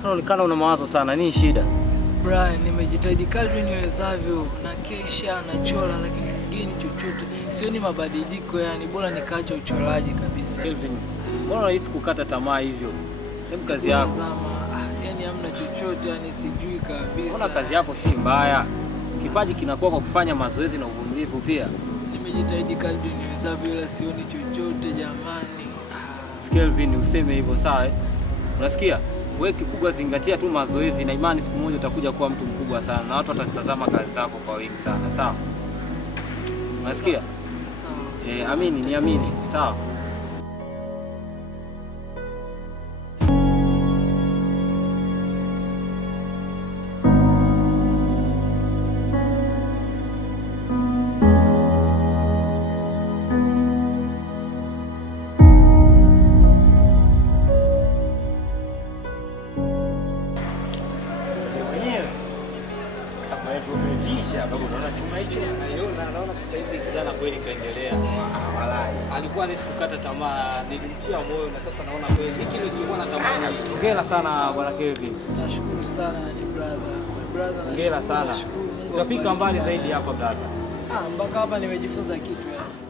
Unaonekana una mawazo sana. Nini shida? Brian, nimejitahidi kadri niwezavyo na kesha na chora, lakini sigeni chochote. Sioni mabadiliko, yani bora nikaacha uchoraji kabisa. Kelvin, mbona unahisi kukata tamaa hivyo? Hebu kazi yako. Yani hamna chochote, yani sijui kabisa. Mbona kazi yako si mbaya? Kipaji kinakuwa kwa kufanya mazoezi na uvumilivu pia. Nimejitahidi kadri niwezavyo ila sioni chochote jamani. Kelvin, useme hivyo sawa? Unasikia? Wewe kikubwa zingatia tu mazoezi na imani, siku moja utakuja kuwa mtu mkubwa sana na watu watatazama kazi zako kwa wingi sana, sawa? Unasikia? Sawa. Amini, niamini, sawa? Naona kweli kaendelea. Walai. Alikuwa anaweza kukata tamaa, nilimtia moyo na sasa naona kweli hiki ndio nilikuwa natamani. Hongera sana bwana Kelvin. Nashukuru sana ni brother. Hongera sana. Utafika mbali zaidi hapa brother. Mpaka hapa nimejifunza kitu yani.